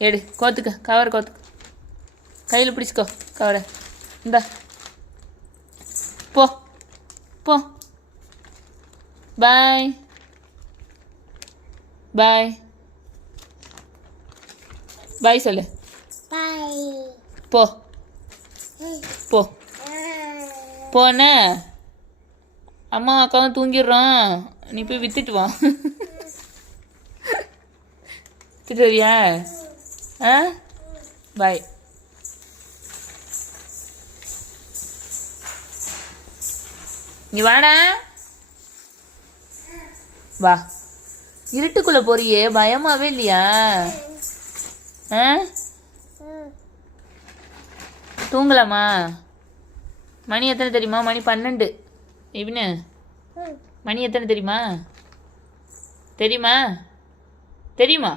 எடு கோத்துக்க கவர் கோத்துக்க கையில் பிடிச்சிக்கோ கவரை இந்தா போ போ பாய் பாய் பாய் சொல்லு போ போ போன அம்மா அக்காவும் தூங்கிடுறோம் நீ போய் வித்துட்டு வா வித்துட்டு வரியா ஆ பாய் நீ வாடா வா இருட்டுக்குள்ளே போறியே பயமாவே இல்லையா ஆ தூங்கலாமா மணி எத்தனை தெரியுமா மணி 12 இவனு மணி எத்தனை தெரியுமா தெரியுமா தெரியுமா